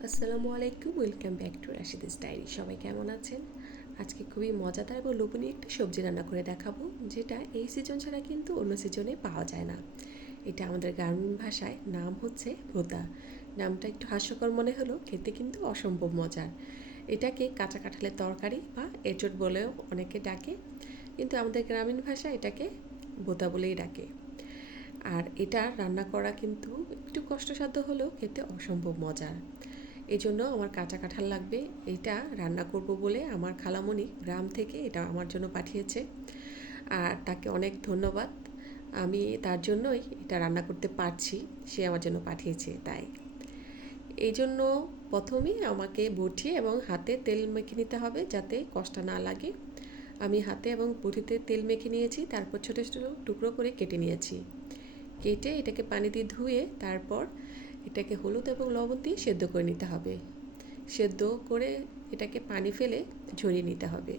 আসসালামু আলাইকুম, welcome back to রাশিদাস diary. সবাই কেমন আছেন? আজকে খুবই মজাদার এবং লোভনীয় একটি সবজি রান্না করে দেখাবো, যেটা এই সিজন ছাড়া কিন্তু অন্য সিজনে পাওয়া যায় না। এটা আমাদের গ্রামীণ ভাষায় নাম হচ্ছে ভোতা। নামটা একটু হাস্যকর মনে হলেও খেতে কিন্তু অসম্ভব মজার। এটাকে কাঁচা কাঁঠালের তরকারি বা এঁচোড় বলেও অনেকে ডাকে, কিন্তু আমাদের গ্রামীণ ভাষায় এটাকে ভোতা বলেই ডাকে। আর এটা রান্না করা কিন্তু একটু কষ্টসাধ্য হলেও খেতে অসম্ভব মজার। এই জন্য আমার কাঁচা কাঁঠাল লাগবে। এটা রান্না করব বলে আমার খালামণি গ্রাম থেকে এটা আমার জন্য পাঠিয়েছে, আর তাকে অনেক ধন্যবাদ। আমি তার জন্যই এটা রান্না করতে পারছি, সে আমার জন্য পাঠিয়েছে তাই। এই জন্য প্রথমেই আমাকে বটি এবং হাতে তেল মেখে নিতে হবে যাতে কষ্ট না লাগে। আমি হাতে এবং বটিতে তেল মেখে নিয়েছি, তারপর ছোটো ছোটো টুকরো করে কেটে নিয়েছি। কেটে এটাকে পানি দিয়ে ধুয়ে তারপর এটাকে হলুদ এবং লবণ দিয়ে সেদ্ধ করে নিতে হবে। সেদ্ধ করে এটাকে পানি ফেলে ঝরিয়ে নিতে হবে।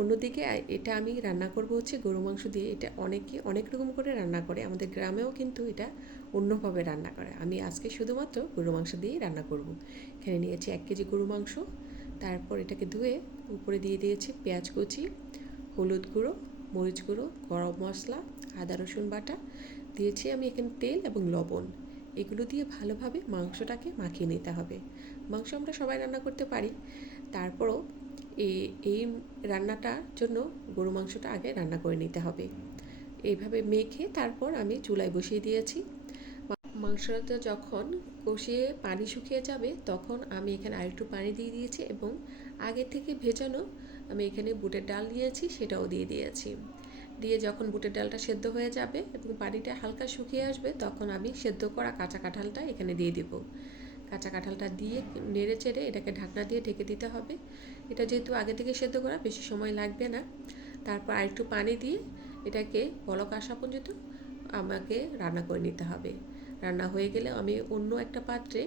অন্যদিকে এটা আমি রান্না করব হচ্ছে গরু মাংস দিয়ে। এটা অনেকে অনেক রকম করে রান্না করে, আমাদের গ্রামেও কিন্তু এটা অন্যভাবে রান্না করে। আমি আজকে শুধুমাত্র গরু মাংস দিয়েই রান্না করব। এখানে নিয়েছি 1 কেজি গরু মাংস। তারপর এটাকে ধুয়ে উপরে দিয়ে দিয়েছি পেঁয়াজ কুচি, হলুদ গুঁড়ো, মরিচ গুঁড়ো, গরম মশলা, আদা রসুন বাটা দিয়েছি আমি এখানে, তেল এবং লবণ। এগুলো দিয়ে ভালোভাবে মাংসটাকে মাখিয়ে নিতে হবে। মাংস আমরা সবাই রান্না করতে পারি, তারপরও এই রান্নাটার জন্য গরু মাংসটা আগে রান্না করে নিতে হবে। এইভাবে মেখে তারপর আমি চুলায় বসিয়ে দিয়েছি। মাংসটা যখন কষিয়ে পানি শুকিয়ে যাবে তখন আমি এখানে আরেকটু পানি দিয়ে দিয়েছি এবং আগে থেকে ভেজানো আমি এখানে বুটের ডাল নিয়েছি, সেটাও দিয়ে দিয়েছি। দিয়ে যখন বুটের ডালটা সেদ্ধ হয়ে যাবে এবং পানিটা হালকা শুকিয়ে আসবে তখন আমি সেদ্ধ করা কাঁচা কাঁঠালটা এখানে দিয়ে দিব। কাঁচা কাঁঠালটা দিয়ে নেড়ে চেড়ে এটাকে ঢাকনা দিয়ে ঢেকে দিতে হবে। এটা যেহেতু আগে থেকে সেদ্ধ করা, বেশি সময় লাগবে না। তারপর আরেকটু পানি দিয়ে এটাকে বলক আসা পর্যন্ত আমাকে রান্না করে নিতে হবে। রান্না হয়ে গেলে আমি অন্য একটা পাত্রে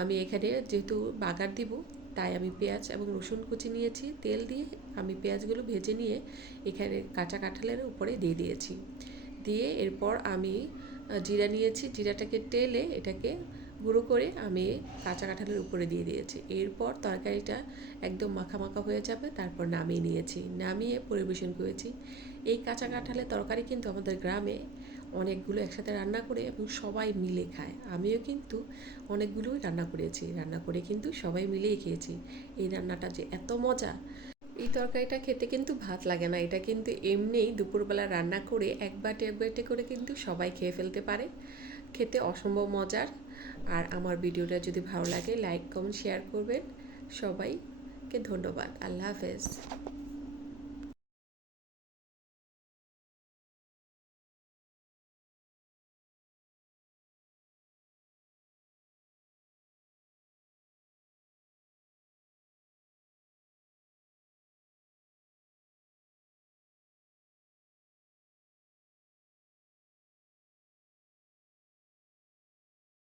আমি এখানে যেহেতু বাগার দিব তাই আমি পেঁয়াজ এবং রসুন কুচি নিয়েছি। তেল দিয়ে আমি পেঁয়াজগুলো ভেজে নিয়ে এখানে কাঁচা কাঁঠালের উপরে দিয়ে দিয়েছি। দিয়ে এরপর আমি জিরা নিয়েছি, জিরাটাকে টেলে এটাকে গুঁড়ো করে আমি কাঁচা কাঁঠালের উপরে দিয়ে দিয়েছি। এরপর তরকারিটা একদম মাখা মাখা হয়ে যাবে, তারপর নামিয়ে নিয়েছি, নামিয়ে পরিবেশন করেছি। এই কাঁচা কাঁঠালের তরকারি কিন্তু আমাদের গ্রামে অনেকগুলো একসাথে রান্না করে এবং সবাই মিলে খায়। আমিও কিন্তু অনেকগুলোই রান্না করেছি, রান্না করে কিন্তু সবাই মিলেই খেয়েছি। এই রান্নাটা যে এত মজা! এই তরকারিটা খেতে কিন্তু ভাত লাগে না, এটা কিন্তু এমনিই দুপুরবেলা রান্না করে এক বাটি করে কিন্তু সবাই খেয়ে ফেলতে পারে। খেতে অসম্ভব মজার। আর আমার ভিডিওটা যদি ভালো লাগে লাইক কমেন্ট শেয়ার করবেন। সবাইকে ধন্যবাদ। আল্লাহ হাফেজ।